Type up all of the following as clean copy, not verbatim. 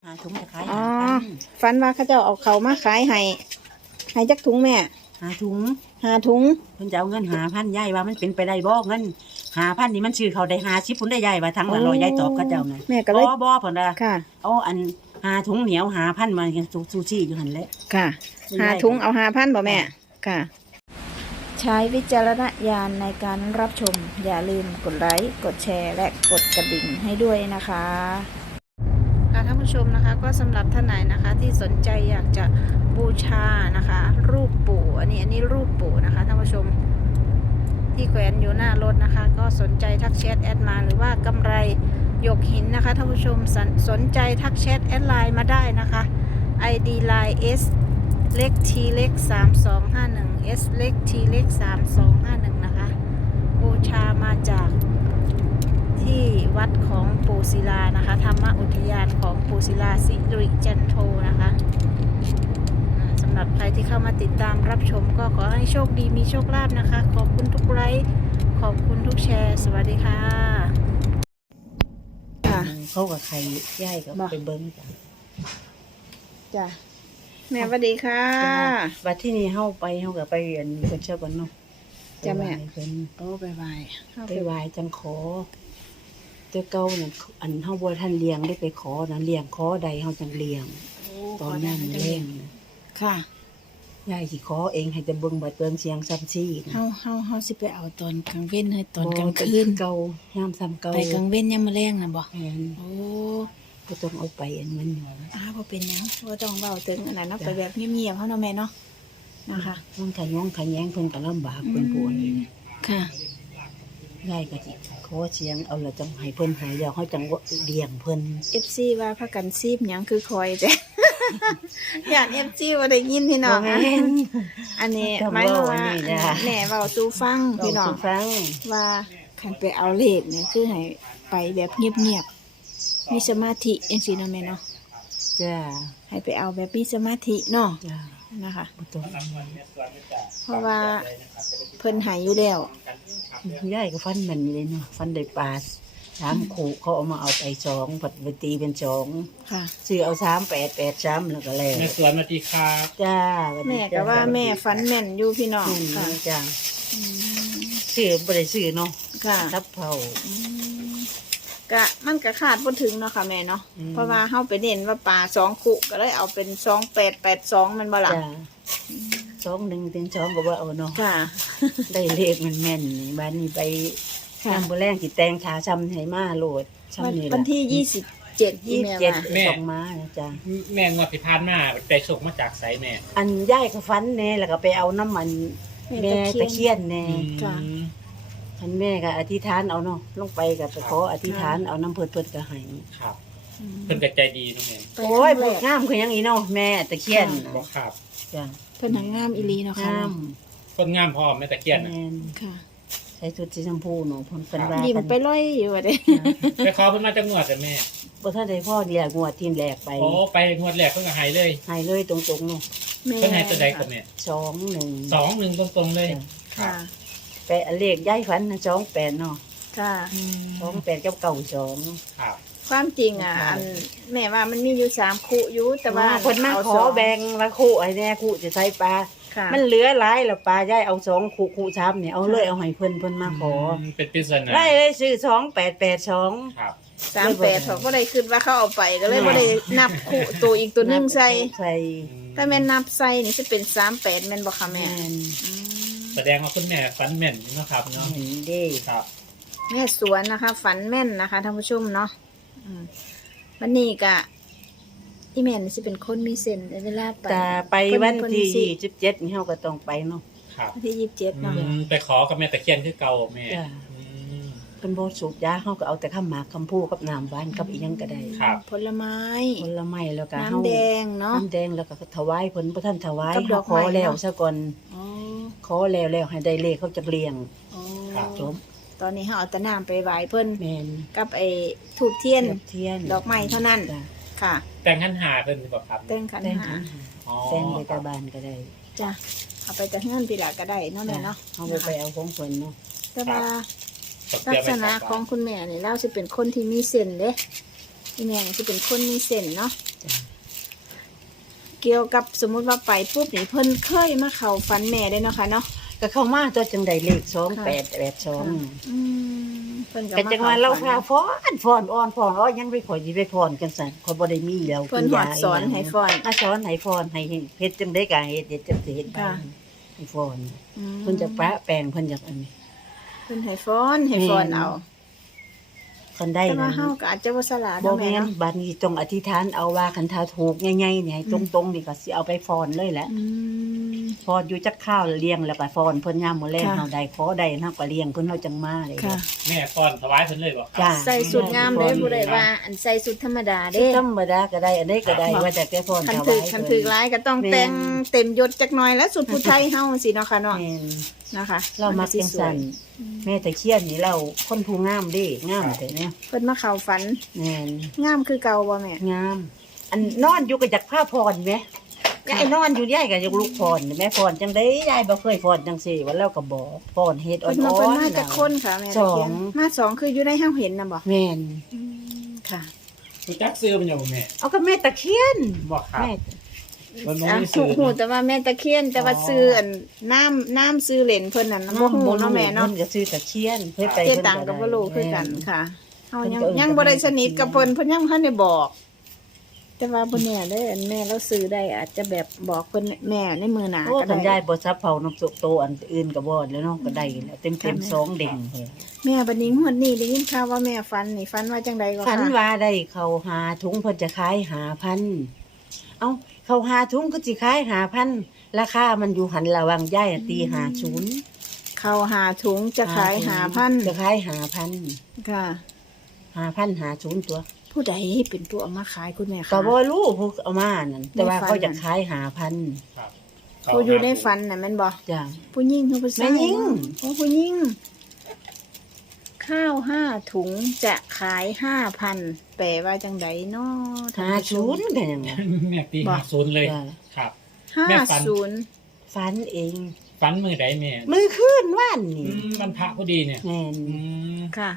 หาถุงจะขายอ๋อ 5,000 ฝันว่าเขาเจ้าเอาเขามาขายให้จักถุงแม่หาถุง 5 ถุงเพิ่นจะเอาเงิน5,000ยายว่ามันเป็นไปได้บ่เงิน5,000นี่มันซื้อเขาได้50พุ่นได้ยายว่าทั้งละร้อยยายตอบเขาเจ้าไงแม่ก็เลยบ่เพิ่นว่าค่ะเอาอัน5ถุงเหนียว5,000มากินซูชิอยู่หั่นแหละค่ะ5 ถุงเอา5,000บ่แม่ค่ะ ใช้วิจารณญาณในการรับชม อย่าลืมกดไลค์กดแชร์และกดกระดิ่งให้ด้วยนะคะค่ะท่านผู้ชมนะคะก็สำหรับท่านไหนนะคะที่สนใจอยากจะบูชานะคะ รูปปู่อันนี้รูปปู่นะคะท่านผู้ชมที่แขวนอยู่หน้ารถนะคะ ก็สนใจทักแชทแอดมาหรือว่ากำไรหยกหินนะคะท่านผู้ชมสนใจทักแชทแอดไลน์มาได้นะคะ ID line S เล็ก T เล็ก3251 S เล็ก T เล็ก3251นะคะบูชามาจากที่วัดของปูศิลานะคะธรรมอุทยานของปูศิลาสิริจันโทนะคะสำหรับใครที่เข้ามาติดตามรับชมก็ขอให้โชคดีมีโชคลาภนะคะขอบคุณทุกไลค์ขอบคุณทุกแชร์สวัสดีค่ะค่ะเขากับใครยายก็บ่ไปเบิ่งจ้ะจ้ะแม่สวัสดีค่ะบัดที่นี่เฮาก็ไปเรียนเพิ่นเชื่อก่อนเนาะจ้ะแม่ไปไหว้เพิ่นโอ้บายบายไปไหว้จังขอแต่เก่าเนี่ยอันเฮาบ่ทันเลี้ยงได้ไปขอนะเลี้ยงขอใดเฮาจังเลี้ยงตอนนั้นแรงนะค่ะยายสิขอเองให้แต่เบิ่งบ่เตือนเสียงซ้ำซี่นะเฮาสิไปเอาตอนกลางเว้นให้ตอนกลางคืนเก่ายามซ้ำเก่าไปกลางเว้นยามมื้อแลงน่ะบ่แม่นโอ้บ่ต้องเอาไปอันมันหยังบ่เป็นหยังบ่ต้องเว้าถึงอันนั้นเนาะไปแบบเงียบๆเฮาเนาะแม่เนาะนะคะมันขยงขะแยงเพิ่นก็ลำบากเพิ่นปวดนี่นะค่ะยายก็สิขอเสียงเอาละจังให้เพิ่นหายแล้วเฮาจังว่าเลี้ยงเพิ่น FC ว่าพากันซีบหยังคือคอยแต่ ย่าน FC บ่ได้ยินพี่น้องบ่อะแม่นอันนี้จำหมายความเว้าอัว่านนี้จ้ะแหน่เว้าสู่ฟังพี่น้องเอาสู่ฟังว่าคันไปเอาเลขเนี่ยคือให้ไปแบบเงียบๆมีสมาธิจังซี่เนาะแม่เนาะจ้าให้ไปเอาแบบมีสมาธิเนาะจ้านะคะบ่ต้องเพราะว่าเพิ่นใหายอยู่แล้วยายก็ฟันแม่นอยู่เลยเนาะฟันได้ปลา3คู่เขาเอามาเอาไป2ผัดไปตีเป็น2 ค่ะซื้อเอา3883แล้วก็แล้วแม่สวนมาดีครับจ้าสสดีแม่ก็ว่าแม่ฝันแม่นอยู่พี่น้องอืมค่ะจ้าซื้อบ่ได้ซื้อเนาะค่ะทับเผาอืมก็มันก็ขาดบ่ถึงเนาะค่ะแม่เนาะอืมเพราะว่าเฮาไปเน้นว่าปลา2คุก็เลยเอาเป็น2882มันบ่ล่ะจ้า21เป็น2ก็บ่เอาเนาะค่ะได้เลขมันแม่นนี่บ้านนี้ไปค่ะทำบุแรงสิแต่งขาซ้ำให้มาโหลดซ้ำนี่วันล่ะที่27ที่แม่ว่า 27ส่งมานะจ้ะแม่งวดที่ผ่านมาไปส่งมาจากไสแม่อันย่ายก็ฟันแน่แล้วก็ไปเอาน้ำมันแม่ตะเคียนแน่ค่ะอันแม่ก็อธิษฐานเอาเนาะลงไปก็ไปขออธิษฐานเอาน้ำเพิ่นก็ให้ครับอืมเพิ่นก็ใจดีเนาะแม่ไปโอ้ยครั้งแรเพิ่นกงามคือหยังอีเนาะแม่ตะเคียนบอกครับจ้ะเพิ่นหางามอีหลีเนาะค่ะงามคนงามพอแม่ตะเคียนน่ะแม่นค่ะใส่ชุดสีชมพูเนาะเพิ่นว่ายิ้มไปร้อยอยู่ว่าเด้ไปขอเพิ่นมาจากงวดแต่แม่บ่ทันได้พ่อเดียวงวดทีมแรกไปโอ้ไปงวดแรกเพิ่นก็ใหายเลยให้เลยตรงๆเนาะแม่เพิ่นให้ตัวใดกับแม่ 21 21ตรงๆเลยค่ะแปะเลขย้ายฝันนะ28เนาะค่ะ 28กับ92 ครับความจริงอ่ะ อันแม่ว่ามันมีอยู่3คู่อยู่แต่ว่าเพิ่นมาเอขอสงแบ่งว่าคู่ไอ้แน่คู่จะใส่ปลาค่ะมันเหลือหลายแล้วปลาย้ายเอา2คู่3นี่เอาเลยเอาให้เพิ่นมาขอเป็นปริศนาไล่เลยซื้อ2882 ครับ 38เขาก็ได้ขึ้นว่าเขาเอาไปก็เลยบ่ได้นับคู่ตัวอีกตัวหนึงใส่ใส่ถ้าแม่นนับใส่นี่สิเป็น38แม่นบ่คะแม่แม่นอืมแสดงว่าคุณแม่ฝันแม่นอยู่เนาะครับเนาะเห็นเด้ครับแม่สวนนะคะ ฝันแม่นนะคะท่านผู้ชมเนาะอืมวันนี้ก็อีแม่นี่สิเป็นคนมีเส้นในเวลาไปแต่ไปวันที่27นี่เฮาก็ต้องไปเนาะครับวันที่27เนาะไปขอกับแม่ตะเคียนคือเก่าแม่จ้ะอืมเพิ่นบ่สูบยาเฮาก็เอาแต่ข้าวหมากคำพูกับน้ำหวานกับอีหยังก็ได้ครับผลไม้ผลไม้แล้วก็เฮาน้ำแดงเนาะน้ำแดงแล้วก็ถวายเพิ่นบ่ทันถวายกับดอกขอไม้แล้วเนาะซะก่อนอ๋อขอแล้วให้ได้เลขเขาจะเลี้ยงอ๋อจบตอนนี้เฮาเอาแต่น้ำไปไหว้เพิ่นแม่นกับไอ้ทูบเทียนเทียนดอกไม้เท่านั้นจ้ะค่ะแต่งขันหาเพิ่นสิบ่ครับเต้นขันแต่งหาขันหาอ๋อแต่งไปตะบานก็ได้จ้ะเอาไปแต่เฮือนพี่ละก็ได้เนาะแม่เนาะเฮาบ่ไปเอาของเพิ่นเนาะแต่ว่าครับลักษณะของคุณแม่นี่เราสิเป็นคนที่มีเส้นเด้อีแม่นี่คือเป็นคนมีเส้นเนาะจ้ะเกี่ยวกับสมมุติว่าไปปุ๊บนี่เพิ่นเคยมาเข้าฝันแม่ได้เนาะค่ะเนาะก็เข้ามาตัวจังได้เลข2882 อืมเพิ่นก็ก็มาจังว่าเราพาฟ้อนอ้อนยังไปขอสิไปฟ้อนจังซั่นขอยบ่ได้มีแล้วเพิ่นหอดสอนให้ฟ้อนมาสอนให้ฟ้อนให้เฮ็ดจังได๋ก็เฮ็ดจังสิเฮ็ดไปค่ะให้ฟ้อนอืมเพิ่นจะปะแปลงเพิ่นอยากอันนี้เพิ่นให้ฟ้อนเอาคันได้แต่ว่านะเฮาก็อาจจะบ่สลาดบ่เนาะแม่แม่นเนาะบัดนี้ต้องอธิษฐานเอาว่าคันถ้าถูกใหญ่ๆนี่ให้ตรงๆนี่ก็สิเอาไปฟ้อนเลยแหละอืมฟ้อนอยู่จักข้าวเลี้ยงแล้วก็ฟ้อนเพิ่นยามมื้อแลงค่ะเฮาได้ขอได้เฮาก็เลี้ยงเพิ่นเฮาจังมาเลยค่ะแม่ป้อนถวายเพิ่นเลยบ่ครับจ้าใส่สุดงามเด้ผู้ใดว่า อันใส่สุดธรรมดาเด้เด้ธรรมดาก็ได้อันใดก็ได้ว่าแต่แต่ฟ้อนคันถถึวาก ยคันถึกหลายก็ต้องแต่งเต็มยศจักหน่อยแล้วสุดผู้ไทยเฮาสิเนาะค่ะเนาะแม่นนะคะเรามักจังซั่นแม่ตะเคียนนี่เราคนผู้งามเด้งามแต่เนี่ยเพิ่นมาเข้าฝันแม่นงามคือเก่าบ่แม่งาม อันนอนอยู่ก็จักผ้าพรแหมยายนอนอยู่ยายก็อยากลุกพรแม่พรจังได๋ยายบ่เคยพรจังซี่ว่าเราก็บอกพรเฮ็ดอ่อเพิ่นมาเพิ่นนมาๆจากคนค่ะแม่ตะเคียนสองมาสองคืออยู่ในเฮาเห็นน่ะบ่แม่นค่ะรู้จักซื้อมันอยู่บ่แม่เอาก็แม่ตะเคียนบ่ครับแม่มันบ่อ่ะมีซื้อฮู้แต่ว่าแม่ตะเคียนแต่ว่าซื้ออันน้ำซื้อเหรนเพิ่นนั่นบ่ฮู้เนาะแม่เนาะเพิ่นก็ซื้อตะเคียนเพิ่นไปเจ๊เพิ่นตังก็บ่รู้คือกันแม่ค่ะเฮายังเพิ่นก็เอิ้นยังบ่ได้สนิทกับเพิ่นยังบ่ทันได้บอก แต่ว่าบ่แน่เด้ออันแม่เราซื้อได้อาจจะแบบบอกเพิ่นแม่ในมือหน้าโอ้ก็คันได้ยายบ่ซับเผาน้ำสุกโตอันอื่นก็บ่แล้วเนาะก็ได้แล้วเต็มๆ2เด้งเลยแม่บัดนี้งวดนี้ได้ยินข่าวว่าแม่ฝันนี่ฝันว่าจังใดก็ฝันค่ะว่าได้เข้าหาถุงเพิ่นจะขาย5,000เอ้าเข้าหาถุงก็สิขาย5,000ราคามันอยู่หันระวังยายอะตี50 เข้าหาถุงจะขายหาพันจะขาย5,000 ค่ะ 5,050ตัวผู้ใดเป็นผู้เอามาขายคุณแม่ก็คะบ่รู้ผู้เอามานั่นแต่ว่าเขาจะขาย5,000 ครับผู้อยู่ในฝันน่ะแม่นบ่จ้ะผู้หญิงผู้ชายแม่หญิงโอ้ผู้หญิงข้าว5 ถุงจะขาย 5,000 แปลว่าจังใดเนาะท่านผู้ชม 50กันยังไงแม่ตีบ่ 50เลยจ้ะครับ แม่ฝัน 50 ฝันเองฝันมื้อใดแม่มือขึ้นว่านนี่วันพระพอดีเนี่ยแม่นอืมค่ะ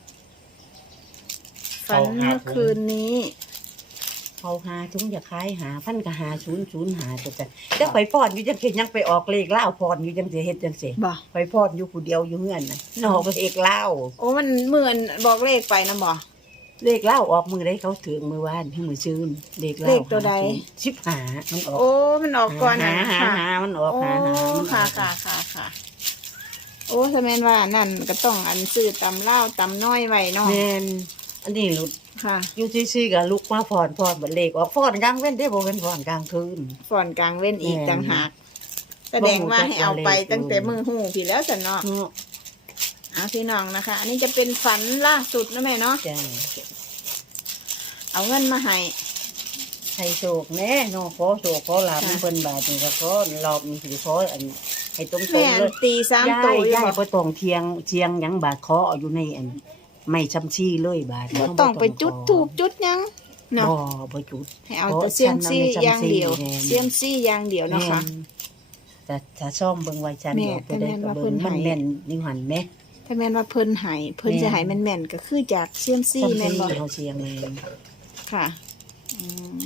ฝันเมื่อคืนนี้เขาหาถุงจะขาย5,000ก็5005ตัวจ้ะแต่ข่อยพอดอยู่จังซี่ยังไปออกเลขลาวพอดอยู่จังซี่เฮ็ดจังซี่บ่ข่อยพอดอยู่ผู้เดียวอยู่เฮือนน่ะนอกเลขลาวโอ้มันเหมือนบอกเลขไปนะบ่เลขลาวออกมือได้เขาถึงมือวานที่มือซื่นเลขลาวเลขตัวใด 15มันออกโอ้มันออกก่อนหานะหาค่ะหามันออกโอ้หาหามันออกค่ะค่ะ โอ้ถ้าแม่นว่านั่นก็ต้องอันซื้อตำเล่าวตำน้อยไว้เนาะแม่นอันนี้หลุดค่ะอยู่ซื่อๆก็ลุกมาพรบัดเลขออกพรกลางเว้นได้บ่เป็นพรกลางคืนฝอนกลางเว้นอีกแม่นต่างหากแสดงว่าให้เอาไปตั้งแต่มือหูพี่แล้วสันเนาะเนาะเอาพี่น้องนะคะ อันนี้จะเป็นฝันล่าสุดนะแม่เนาะจ้ะเอาเงินมาให้ให้โชคแน่เนาะขอโชคขอลาภค่ะเพิ่นบาดนี่ก็ขอรอบนี้สิขออันให้ตรงแม่ๆเลยตี3 ยาตัวย อยู่ยายบ่บ่ต้องเทียงหยังบาดขอเอาอยู่ในอันไม่ช้ำชี้เลยบาดบ่ต้องไปจุดถูกจุดหยังเนาะบ่จุดให้เอาแต่เซียมซี่อย่างเดียวแม่นเซียมซี่อย่างเดียวเนาะค่ะแต่ถ้าซ่อมเบิ่งไว้ชันแม่เดี๋ยวไปได้แต่แม่นก็ว่าเบิ่งเพิ่มันนให้แม่นนี่หันแม่ถ้าแม่นว่าเพิ่นให้เพิ่นจะให้แม่นๆก็คือจากเซียมซี่แม่นบ่เขาเสียงเลยค่ะอื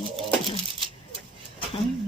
ม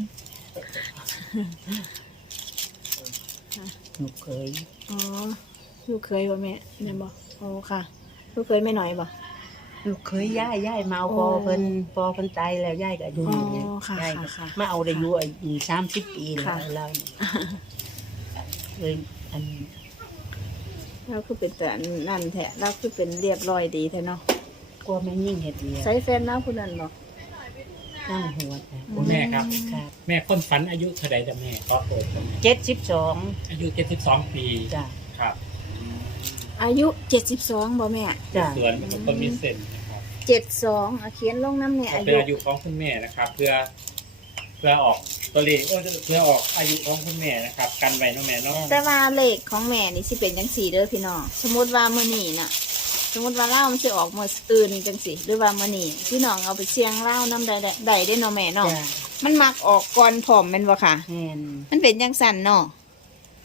ลูกเคยอ๋อลูกเคยบ่แม่แม่นบ่โอ้ค่ะ ลูกเคยไม่หน่อยบ่ลูกเคยย้ายมาเอาโอ้พอเพิ่นตายแล้วย้ายก็อายุอ๋อนี่ค่ะย้ายก็ค่ะมาเอาได้อายุ30 ปีแล้ค่ะวแล้วเลยอันเราคือเป็นแต่นั่นแท้เราคือเป็นเรียบร้อยดีแท้เนาะกลัวแม่ยิ่งเฮ็ดเวียใส่แฟนนะผู้นั้นบ่นั่งหัวแต่คุณแม่ครับครับแม่คนฝันอายุเท่าใดจ้ะแม่ขอเปิดจ้ะแม่ 72 อายุ72ปีจ้ะครับอายุ72บ่แม่จ้ะส่วนเป็นคนมีเส้นนะครับ 72เอาเขียนลงน้ำเนี่ยก็อาเป็นยุอายุของคุณแม่นะครับ เพื่อออกตัวเลขเพื่อออกอายุของคุณแม่นะครับ กันไว้เนาะแม่เนาะแต่ว่าเลขของแม่นี่สิเป็นจังซี่เด้อพี่น้องสมมุติว่ามื้อนี้น่ะ สมมุติว่าเล่ามันสิออกมื้ออื่นจังซี่หรือว่ามื้อนี้พี่น้องเอาไปเสี่ยงเล่านำได้ได้เนาะแม่เนาะจ้ะมันมักออกก่อนพร้อมแม่นบ่ค่ะแม่นมันเป็นจังซั่นเนาะ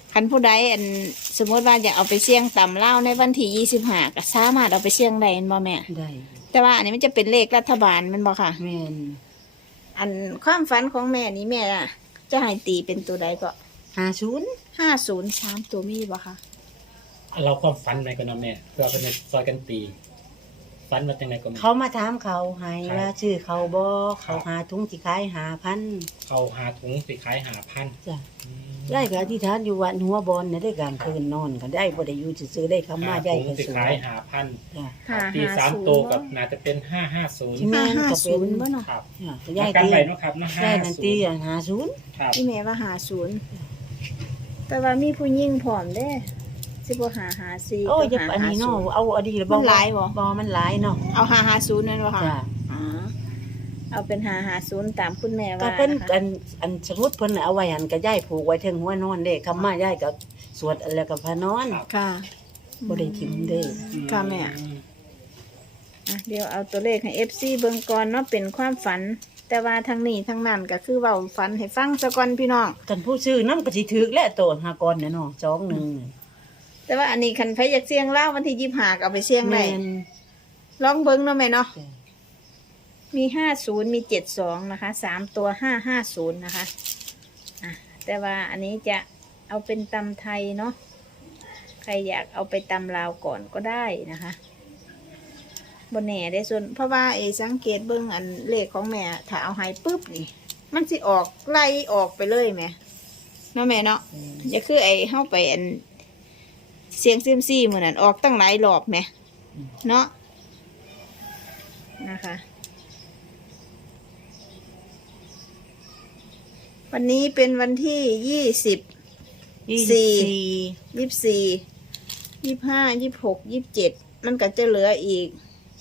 คันผู้ใดสมมติว่าอยากเอาไปเสี่ยงต่ำเล่าวในวันที่25ก็สามารถเอาไปเสี่ยงได้แม่นบ่แม่ได้แต่ว่าอันนี้มันจะเป็นเลขรัฐบาลแมันบ่ค่ะแม่นอันความฝันของแม่นี่แม่จะให้ตีเป็นตัวใดก็ 50 503ตัวมีบ่คะเราความฝันไหนกันนะแม่เพื่อเป็นซอยกันตีฝันมาจังไหนก็แม่เขามาถามเขาให้ครับว่าชื่อเขาบ่ครัเขาบหาถุงสิขาย5,000 เขาหาถุงสิขาย5,000 จ้ะยายก็อธิษฐานอยู่วัดหัวบอลเนี่ยได้กลางคืนนอนก็ได้บ่ได้อยู่ซื่อๆได้คำมายายถุก็งสิสวขายย 5,000 จ้ะตี3โตวกับน่าจะเป็น550 ที่แม่นก็เป็น 550บ่เนาะครับจ้ะกัยายนตีไปเนาะครับเนาะยายนั่นตี50 ครับที่แม่ว่า50แต่ว่ามีผู้หญิงพร้อมเด้สิบ่554 โอ้ยอย่าอันนี้เนาะเอาอดีตมันหลายบ่บ่มันหลายเนาะเอา550นั่นบ่ค่ะจ้ะอ๋อเอาเป็น550ตามคุณแม่ว่าก็เป็นนะคะอันสมมุติเพิ่นเอาไว้หันก็ยายผูกไว้ถึงหัวนอนเด้คำมายายก็สวดแล้วก็พานอนครับค่ะบ่ได้ทิมเด้ค่ะแม่ เดี๋ยวเอาตัวเลขให้ FC เบิ่งก่อนเนาะเป็นความฝัน แต่ว่าทางนี้ทางนั้นก็คือเว้าฝันให้ฟังซะก่อนพี่น้องกันผู้ซื้อนำก็สิถึกแล้วโตหากรเนี่ยเนาะ21 แต่ว่าอันนี้คันไผอยากเสี่ยงลาววันที่25ก็เอาไปเสี่ยงได้แม่นลองเบิ่งเนาะแม่เนาะจ้ะมี50มี72นะคะ3ตัว550นะคะอ่ะแต่ว่าอันนี้จะเอาเป็นตำไทยเนาะใครอยากเอาไปตำลาวก่อนก็ได้นะคะบนแหน่ได้ส่วนเพราะว่าสังเกตเบิ่งอันเลขของแม่ถ้าเอาให้ปุ๊บนี่ มันสิออกไล่ออกไปเลยแม่เนาะแม่เนาะอย่าคือเฮาไปเสียงซิมซี่เหมือนนั้นออกตั้งหลายรอบแม่เนาะนะคะ วันนี้เป็นวันที่24 มันก็จะเหลืออีก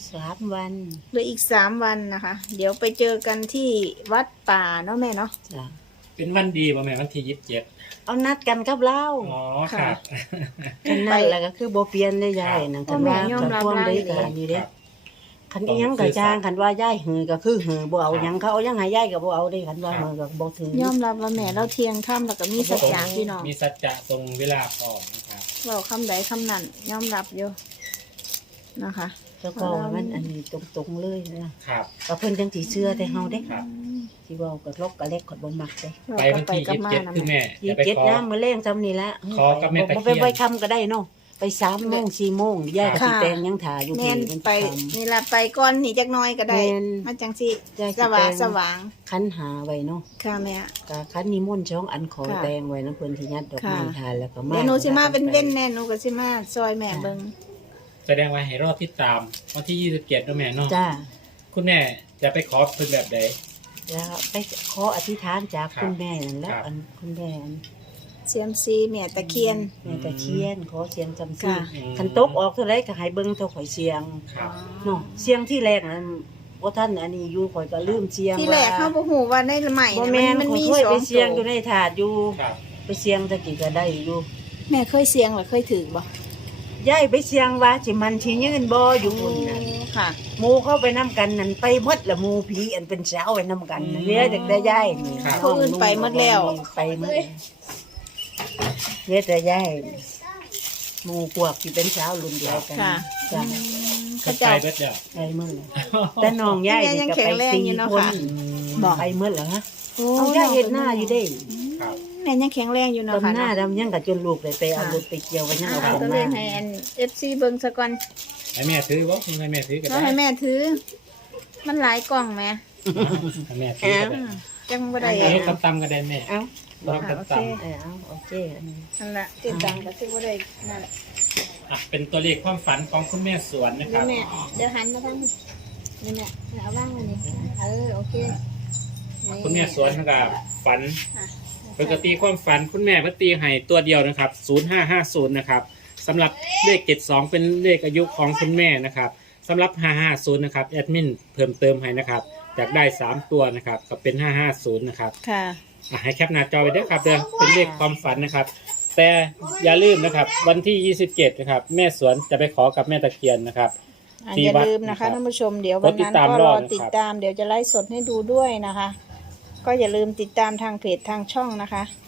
3 วันอีก3 วันนะคะ เดี๋ยวไปเจอกันที่วัดป่าเนาะแม่เนาะจ้ะเป็นวันดีป่ะแม่วันที่27 เอานัดกันกับเราอ๋อครับกันนั่นแหละก็คือบ่เปลี่ยนได้ยายนั่นคันว่ากันพวงได้กันนี่เด้คันอีหยังก็จ้างคันว่ายายหือก็คือหือบ่เอาหยังเขาเอาหยังให้ยายก็บ่เอาได้คันว่าหือก็บ่ถือยอมรับว่าแม่เราเที่ยงค่ำแล้วก็มีสัจจะพี่น้องมีสัจจะตรงเวลาพร้อมนะครับเว้าคำใดคำนั้นยอมรับอยู่นะคะแล้วก็มันอันนี้ตรงๆเลยนะครับ ก็เพิ่นจังสิเชื่อแต่เฮาเด้ครับสิเว้าก็ลกก็เล็กก็บ่มักเด้ไปวันที่กลับมา 27คือแม่จะไป 27 ขอน้ำมื้อแรงซำนี่ละขอกับแม่ตะเคียนบ่ไปไว้ค่ำก็ได้เนาะไป3 โมง 4 โมงยายก็สิแต่งยังถ่าอยู่แม่ที่นมันไปค่ำนี่ละไปก่อนนี่จักหน้อยก็ได้แม่นมาจังสิยายสิสว่างแต่งสว่างคันหาไว้เนาะค่ะแม่ก็คันนิมนต์ช่องอันขอค่ะแตงไว้นำเพิ่นที่ยัดดอกไม้ค่ะทานแล้วก็มาเดี๋ยวหนูสิมาเป็นเว้นแน่หนูก็สิมาซอยแม่เบิ่งแสดงว่าให้รอดที่ตามวันที่27เนาะแม่เนาะจ้าคุณแม่จะไปขอเพิ่นแบบใดแล้วไปขออธิษฐานจากครับคุณแม่นั่นแหละครับอันคุณแม่อันเซียมซีแม่ตะเคียนแม่ตะเคียนขอเสียงจำซื่อค่ะคันตกออกเท่าไรก็ให้เบิ่งเท่าข่อยเสียงครับเนาะเสียงที่แรกนั้นบ่ท่านอันนี้อยู่ข่อยก็ลืมเสียงที่แรกเขาบ่ฮู้ว่าในใหม่บ่น่ะแม่นมันข่อยมีเคยสอไปงเสียงอตัยู่วในถาดอยู่ครับไปเสียงตะกี้ก็ได้อยู่แม่เคยเสียงหรือเคยถือบ่ยายไปเสียงว่าสิมันสิยืนบ่อยู่พุ่นน่ะค่ะหมู่เข้าไปนำกันนั่นไปหมดละหมู่ผีอันเป็นสาวไปนำกันน่ะเหลือแต่ได้ยายนี่ครับผู้อื่นไปหมดแล้วไปหมดเหลือแต่ยายหมู่พวกที่เป็นสาวรุ่นเดียวกันค่ะจ้ะเขาไปเจ้าเบิดเด้อไปหมื้อแต่น้องยายนี่ก็ไปยังแข็งแรงสี่อยู่เนาะคนค่ะบอกไปหมื้อเหรอฮะโอ้เอายายเฮ็ดหน้าอยู่เด้ครับแม่ยังแข็งแรงอยู่เนาะดำค่ะหน้าเนาะดำยังก็จนลูกเลยไปเอาค่ะรถไปเกี่ยวไว้ยังเอาเอาของตัวเลมาขให้FC เบิ่งซะก่อนให้แม่ถือบ่ให้แม่ถือก็แล้วได้ให้แม่ถือ มันหลายกล่องแม่ให้แม่ถือก็ได้จังบ่ได้เอาอ่ะตำๆก็ได้แม่เอาลองตำเอาโอเคอันนี้นั่นล่ะติดตังก็สิบ่ได้นั่นๆอ่ะเป็นตัวเลขความฝันของคุณแม่สวนนะคเดี๋ยรัวบแม่เดี๋ยวหันมาทางนี้นี่แม่เอาวางไว้นี่โอเคนี่คุณแม่สวนนะครับฝันอ่ะปกติความฝันคุณแม่พัตีให้ตัวเดียวนะครับ0550นะครับสำหรับเลข72เป็นเลขอายุของคุณแม่นะครับสำหรับ550นะครับแอดมินเพิ่มเติมให้นะครับอยากได้3ตัวนะครับก็เป็น550นะครับค่ะให้แคปหน้าจอไว้ด้วยครับเดี๋ยวเป็นเลขความฝันนะครับ แต่อย่าลืมนะครับวันที่27นะครับแม่สวนจะไปขอกับแม่ตะเคียนนะครับ ที่อย่าวัดลืมนะคะนะครับท่านผู้ชมเดี๋ยววันนั้นกดติดตามก็รรออนะครับติดตามเดี๋ยวจะไลฟ์สดให้ดูด้วยนะคะ ก็อย่าลืมติดตามทางเพจทางช่องนะคะ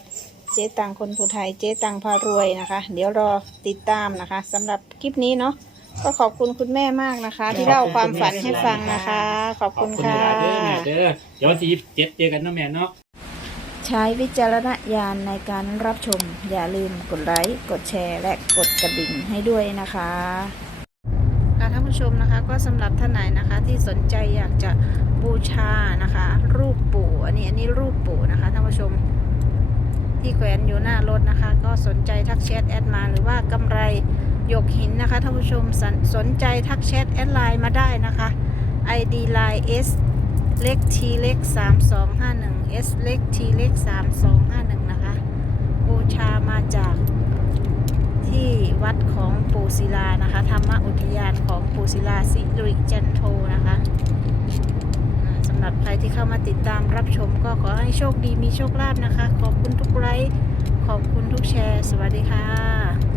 เจ๊ตังคนผู้ไทยเจ๊ตังพารวยนะคะ เดี๋ยวรอติดตามนะคะสำหรับคลิปนี้เนาะก็ขอบคุณคุณแม่มากนะคะ ที่เล่าความฝันให้ฟังนะคะ ขอบขอคุบณคุณค่ะเด้อแม่เด้อเดี๋ยววันที่27เจอกันเนาะแม่เนาะใช้วิจารณญาณในการรับชม อย่าลืมกดไลค์กดแชร์และกดกระดิ่งให้ด้วยนะคะท่านผู้ชมนะคะก็สำหรับท่านไหนนะคะที่สนใจอยากจะบูชานะคะ รูปปู่อันนี้รูปปู่นะคะท่านผู้ชมที่แขวนอยู่หน้ารถนะคะ ก็สนใจทักแชทแอดมาหรือว่ากำไรหยกหินนะคะท่านผู้ชมสนใจทักแชทแอดไลน์มาได้นะคะ ID line S เล็ก T เล็ก3251 S เล็ก T เล็ก3251นะคะบูชามาจากที่วัดของปู่ศิลานะคะธรรมอุทยานของปู่ศิลาสิริจันโทนะคะสำหรับใครที่เข้ามาติดตามรับชมก็ขอให้โชคดีมีโชคลาภนะคะขอบคุณทุกไลค์ขอบคุณทุกแชร์สวัสดีค่ะ